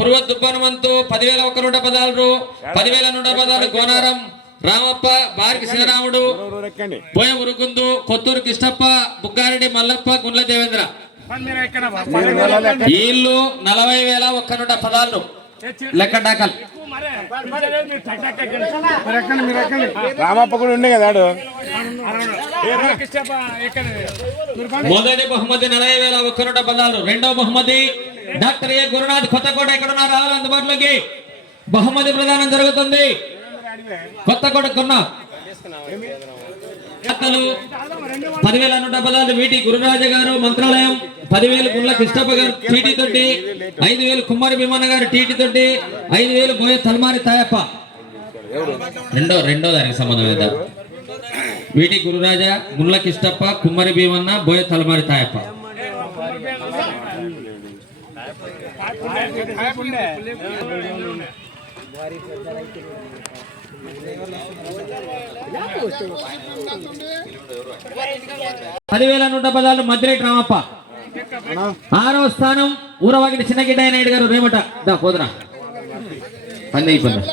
కురువ దుబ్బనమంతు పదివేల ఒక నూట పదాలు పదివేల నూట పదాలు గోనారం రామప్ప బారికి ఎక్కండి. బోయ ఉరుకుందు కొత్తూరు కృష్ణప్ప బుగ్గారెడ్డి మల్లప్ప గుండ్ల దేవేంద్ర. ఇల్లు నలభై వేల ఒక్క నూట పదాలు లెక్క డాకల్. రామప్ప కూడా ఉండే కదా మొదటి బహుమతి నలభై వేల ఒక్క నూట పదాలు రెండవ బహుమతి డాక్టర్ ఏ గురునాథ్ కొత్తకోట ఎక్కడున్నారు? రావాలి అందుబాటులోకి. బహుమతి ప్రదానం జరుగుతుంది. కొత్తకోట కొన్న పదివేల నూట పదాలు వీటి గురురాజ గారు మంత్రాలయం పదివేలు గుండ్ల కృష్ణప్ప గారు టీటీ తోటి ఐదు వేలు కుమారి భీమన్న గారు టీటీ తోటి ఐదు వేలు బోయ తలమారి తాయప్ప. రెండో రెండో దానికి సంబంధం లేదా వీటి గురురాజ గుండ్ల కిష్టప్ప కుమ్మరి భీమన్న బోయ తలమారి తాయప్ప. పదివేల నూట పదాలు మద్రేటి రామప్ప. ఆరవ స్థానం ఊరవాగిన చిన్నగిడ్డ నాయుడు గారు రేమట. దా పోదురా. పంది అయిపోయింది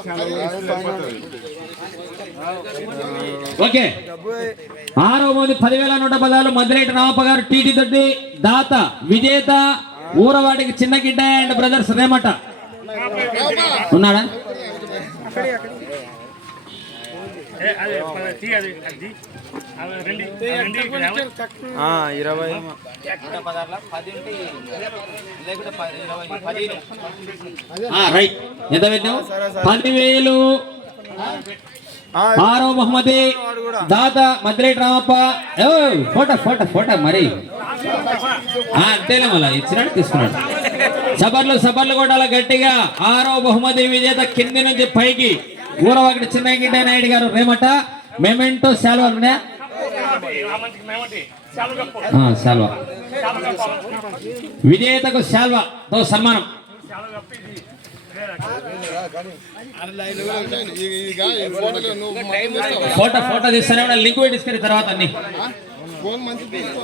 చాలా. ఓకే. ఆరో మంది పదివేల నూట పదాలు మద్రేటి రామప్ప గారు టీటీ తోటి దాత విజేత ఊరవాడికి చిన్న గిడ్డ అండ్ బ్రదర్స్ రేమట. ఉన్నాడా? ఇరవై. రైట్. ఎంత పెట్టావు పదివేలు ఆరో బహుమతి దాత Madreti Ramappa. Photo photo photo మరి. ఆ, అంతేలే మళ్ళా? ఇచ్చినాడు తీసుకున్నాడు. సబర్లు సబర్లు కూడా అలా గట్టిగా. ఆరో బహుమతి విజేత కింది నుంచి పైకి. ఊరవాకి చిన్న గిడ్డ నాయుడు గారు రేమట మెమెంటో శాల్వా ఉన్నాయా? ఆ, శాల్వా. విజేతకు శాల్వా. సన్మానం ఫోటో ఫోటో తీస్తానే లింక్ పెట్టిస్తారు తర్వాత అన్ని.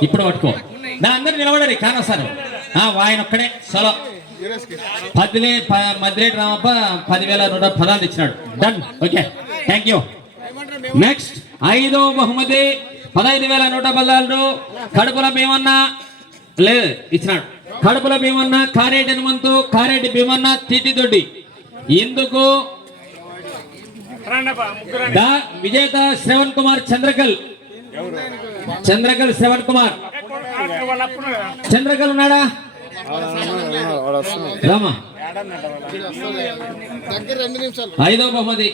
ఇప్పుడు పట్టుకో. నా అందరు నిలబడరు కానా సార్. ఆయన ఒక్కడే సలో. పదిలే ప- మద్రేటి రామప్ప పదివేల నూట పదాలు ఇచ్చినాడు done okay thank you next ఐదో బహుమతి పదహైదు వేల నూట పదాలు కడుపుల మేమన్నా లేదు ఇచ్చినాడు. కడుపుల భీమన్న కారేటి హనుమంతు కారేటి భీమన్న తిట్టి దొడ్డి. ఇందుకు విజేత శ్రవణ్ కుమార్ చంద్రకల్. చంద్రకల్ శ్రవణ్ కుమార్. చంద్రకల్ ఉన్నాడా? రామా. ఐదో బహుమతి.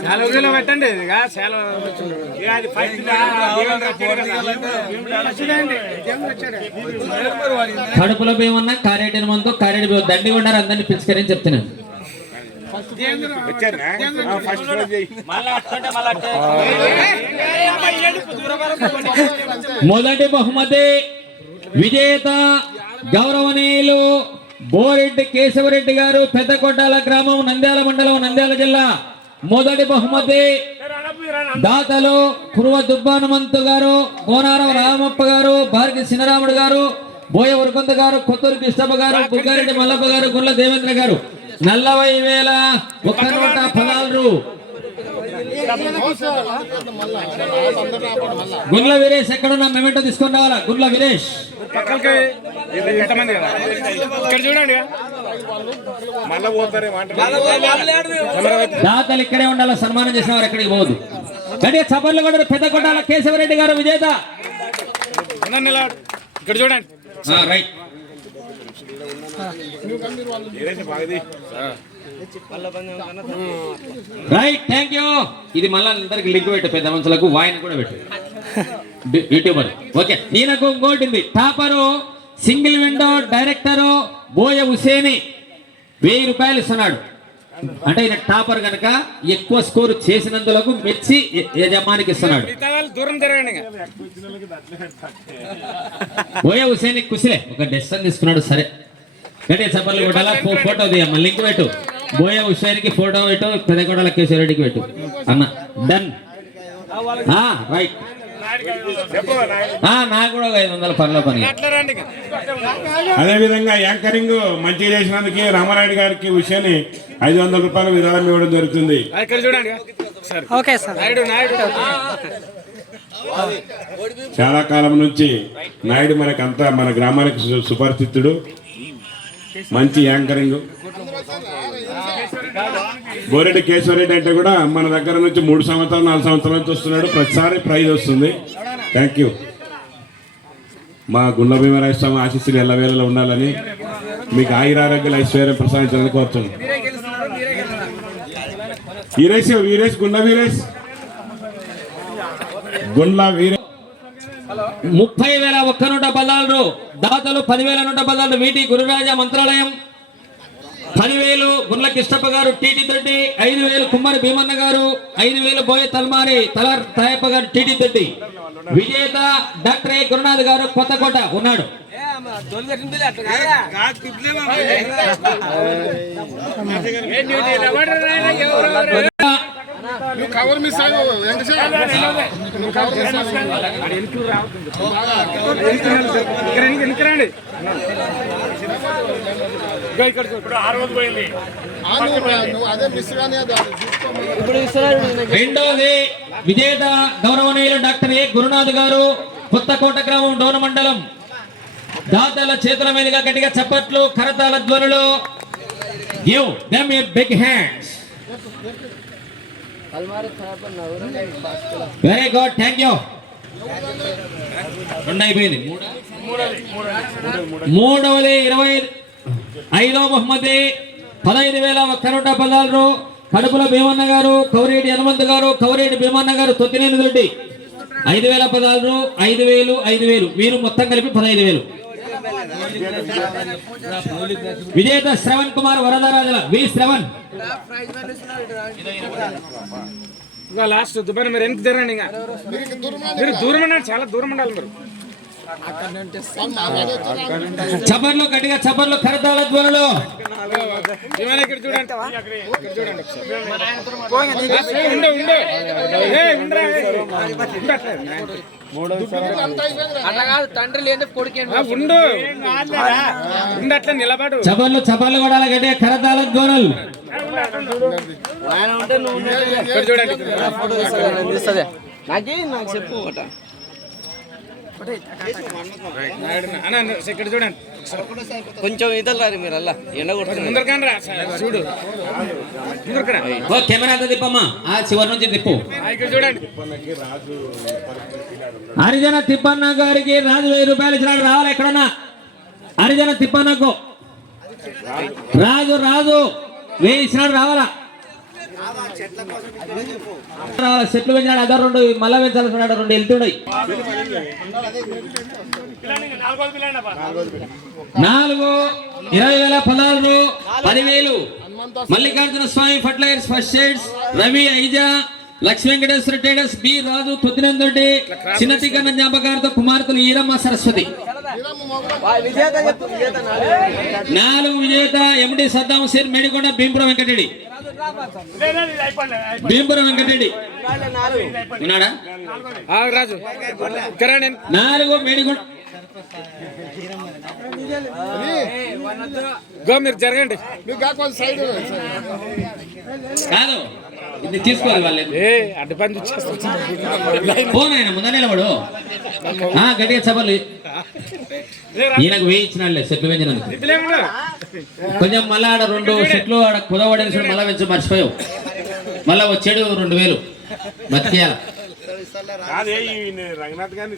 సెలవులో పెట్టండి ఇక సెలవు ఇక అది కారేటి హనుమంతు కారేటి భీమ దండి ఉన్నారు అందరినీ పిలుచుకరని చెప్తున్నాను వచ్చారా ఆ, ఫస్ట్ రోజు చెయ్యి. మొదటి బహుమతి విజేత గౌరవనీయులు బోరెడ్డి కేశవరెడ్డి గారు పెద్దకొట్టాల గ్రామం నంద్యాల మండలం నంద్యాల జిల్లా. మొదటి బహుమతి దాతలు కురువ దుబ్బానమంతు గారు గోనారం రామప్ప గారు భార్గి సినరాముడు గారు బోయ ఉరకొంద గారు కొత్తూరు కృష్ణప్ప గారు బుగ్గారెడ్డి మల్లప్ప గారు గుళ్ళ దేవేంద్ర గారు. నలభై వేల ఒక్క నూట పదాలు గుండ్ల వీరేష్ ఎక్కడున్నా? మెమెంటో తీసుకొని రావాలా? గుండ్ల వీరేష్. ఇక్కడ చూడండి దాతలు ఇక్కడే ఉండాలి సన్మానం చేసిన వారు ఎక్కడికి పోవద్దు గడియ చపర్లు కూడా పెద్ద కొట్టాల కేశవరెడ్డి గారు విజేత. ఇక్కడ చూడండి. రైట్. రైట్ థ్యాంక్ యూ ఇది మళ్ళీ అందరికి లింక్ పెట్టు పెద్ద మనుషులకు వాయిన్ కూడా పెట్టు. యూట్యూబర్. ఓకే ఈయనకు ఇంకోటింది topper single window director Boya Huseni. వెయ్యి రూపాయలు ఇస్తున్నాడు. అంటే ఈయన టాపర్ గనక ఎక్కువ స్కోర్ చేసినందులకు మెచ్చి యజమానికి ఇస్తున్నాడు. బోయ హుసేని కుసిలే ఒక డెసిషన్ తీసుకున్నాడు సరే. గట్టిగా చప్పట్లు కొట్టాలా? ఫోటో తీయమ్మ లింక్ పెట్టు. బోయ హుషారికి ఫోటో పెట్టు పెదకొండల కేశవరెడ్డికి పెట్టు. అన్న డన్. రైట్. నాకు కూడా ఒక ఐదు వందల పనిలో పని. అట్లా రండి ఇక. అదే విధంగా యాంకరింగ్ మంచిగా చేసినందుకు రామారాయుడు గారికి విషయాన్ని ఐదు వందల రూపాయల విరాళం ఇవ్వడం జరుగుతుంది. చాలా కాలం నుంచి నాయుడు మనకంతా మన గ్రామానికి సు- సుపరిచితుడు. మంచి యాంకరింగ్. బోరెడ్డి కేశవరెడ్డి అంటే కూడా మన దగ్గర నుంచి మూడు సంవత్సరాలు నాలుగు సంవత్సరాల నుంచి వస్తున్నాడు. ప్రతిసారి ప్రైజ్ వస్తుంది. థ్యాంక్ యూ మా గుండ్ల భీమరాజ స్వామి ఆశీస్సులు ఎల్లవేళలో ఉండాలని మీకు ఆయురారోగ్యాలు ఐశ్వర్యం ప్రసాదించాలని కోరుతున్నాను. వీరేష్ వీరేష్ గుండ్ల వీరేష్. గుండ్ల వీరేష్. ముప్పై వేల ఒక్క నూట పదాలు దాతలు పదివేల నూట పదాలు వీటి గురురాజ మంత్రాలయం పదివేలు గుండ్ల కిష్టప్ప గారు టీటీ తొట్టి ఐదు వేలు కుమ్మరి భీమన్న గారు ఐదు వేలు బోయ తల్మారి తలర్ తాయప్ప గారు టీటీ తొట్టి విజేత డాక్టర్ ఏ గురునాథ్ గారు కొత్తకోట ఉన్నాడు ఎవరు? కవర్ మిస్ అయ్యావు. నువ్వు మిస్ రెండవది విజేత గౌరవనీయులు డాక్టర్ ఏ. గురునాథ్ గారు కొత్తకోట గ్రామం డోన మండలం. దాతల చేతుల మీదుగా గట్టిగా చప్పట్లు కరతాల ధ్వనులు. Give them a big hands very good thank you. రెండు అయిపోయింది మూడవది ఇరవై ఐదో బహుమతి పదహైదు వేల ఒక్క నూట పదాలు కడుపుల భీమన్న గారు కౌరేటి హనుమంత్ గారు కౌరేటి భీమన్న గారు తొత్తినేని రెడ్డి. ఐదు వేల పదాలు ఐదు వేలు ఐదు వేలు. వీరు మొత్తం కలిపి పదహైదు వేలు. విజేత శ్రవణ్ కుమార్ వరదరాజుల వి శ్రవణ్ ఇగో లాస్ట్ దుబాయ్ మీరు వెనక్కి తిరగండి ఇంకా మీకు దూరం మీరు దూరం ఉండాలి చాలా దూరం ఉండాలి మీరు చపర్లు గట్టిగా చపర్లు కరతాల ధ్వనులు. చపర్లు చపర్లు కూడా గట్టిగా కరతాల ధ్వనులు. ఇక్కడ చూడండి. ఇక్కడ. నాకు చెప్పు ఒకట నాయుడు నా- అన్న, అన్న, ఇక్కడ చూడండి కొంచెం ఇద్దరు రారు మీరు అలా ఎండ కొడుతున్నారు చూడు కెమెరా అంతా తిప్పమ్మా. ఆ చివరి నుంచి తిప్పు. చూడండి హరిజన తిప్పన్న గారికి రాజు వెయ్యి రూపాయలు ఇచ్చినాడు. రావాలి ఎక్కడన్నా? హరిజన తిప్పన్నకు. రాజు రాజు. వెయ్యి ఇచ్చినాడు రావాలా? చెట్లు పెంచాడు అదే రెండు మళ్ళా పెంచాల్సినాడు రెండు వెళ్తున్నాయి నాలుగు ఇరవై వేల పదహారు పదివేలు. Mallikarjuna Swamy fertilisers first aids Ravi Aija Lakshmi Venkateswara traders B Raju Thottinandoddi Chinna Thikanna జ్ఞాపకార్థ కుమార్తెలు ఈరమ్మ సరస్వతి. నాలుగు విజేత ఎండి సద్దాం సేర్ మేడికొండ భీంపురం వెంకటరెడ్డి. భీంపురం వెంకటరెడ్డి. ఉన్నాడా? ఆ, రాజు. నాలుగు మేడికొండ. గో మీరు జరగండి కాదు. తీసుకోవాలి వాళ్ళు ఏ అడ్డు పని చూసేస్తాం ఫోన్ ఆయన నిలబడు. గట్టిగా చెప్పాలి. ఈయనకు వేయి ఇచ్చినాడులే సెట్లు పెంచినందుకు. కొంచెం మళ్ళా ఆడ రెండు సెట్లు ఆడ కుదవడేసి మళ్ళా పెంచి మర్చిపోయావు. మళ్ళా వచ్చాడు రెండు వేలు. బతికేయాల. రంగనాథ్ గారిని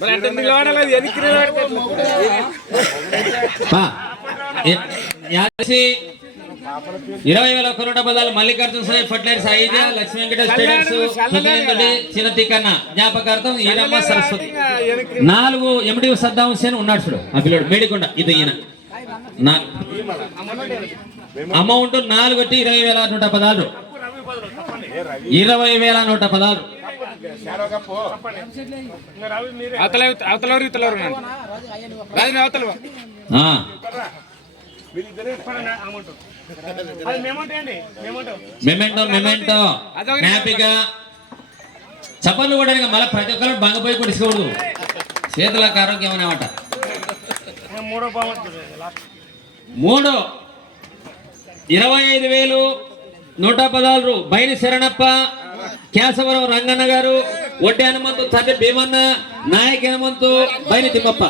ఇరవై వేల నూట పదాలు మల్లికార్జున స్వామి ఫర్టిలైజర్స్ ఐదు లక్ష్మీ వెంకటేశ్వర టైలర్స్, తొమ్మిది చిన్న తిక్కన్న జ్ఞాపకార్థం ఈరమ్మ సరస్వతి. నాలుగు ఎండి సద్దాం హుసేన్ ఉన్నాడు చూడు ఆ పిల్లడు మేడికొండ ఇది ఈయన. అమౌంట్ నాలుగు వచ్చి ఇరవై వేల నూట పదాలు. ఇరవై వేల నూట పదాలు. అవతల మేమంటే హ్యాపీగా చప్పట్లు కూడా మళ్ళీ ప్రతి ఒక్కరు బంగపోయి కొట్టుకోకూడదు చేతులకు ఆరోగ్యం అనేమాట. మూడో ఇరవై ఐదు వేలు నూట పదహారు బైని శరణప్ప కేశవరం రంగన్న గారు ఒడ్డి హనుమంతు తండ్రి భీమన్న నాయక్ హనుమంతు బైని తిమ్మప్ప.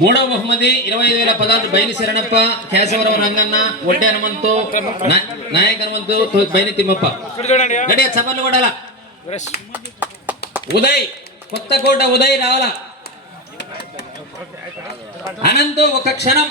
మూడవ బహుమతి ఇరవై ఐదు వేల పదహారు బైని శరణప్ప కేశవరం రంగన్న ఒడ్డి హనుమంతు నాయక్ హనుమంతు బైని తిమ్మప్ప. గట్టిగా చప్పట్లు కొడాలా ఉదయ్ కొత్త కోట ఉదయ్ రావాలా? అనంతు ఒక క్షణం.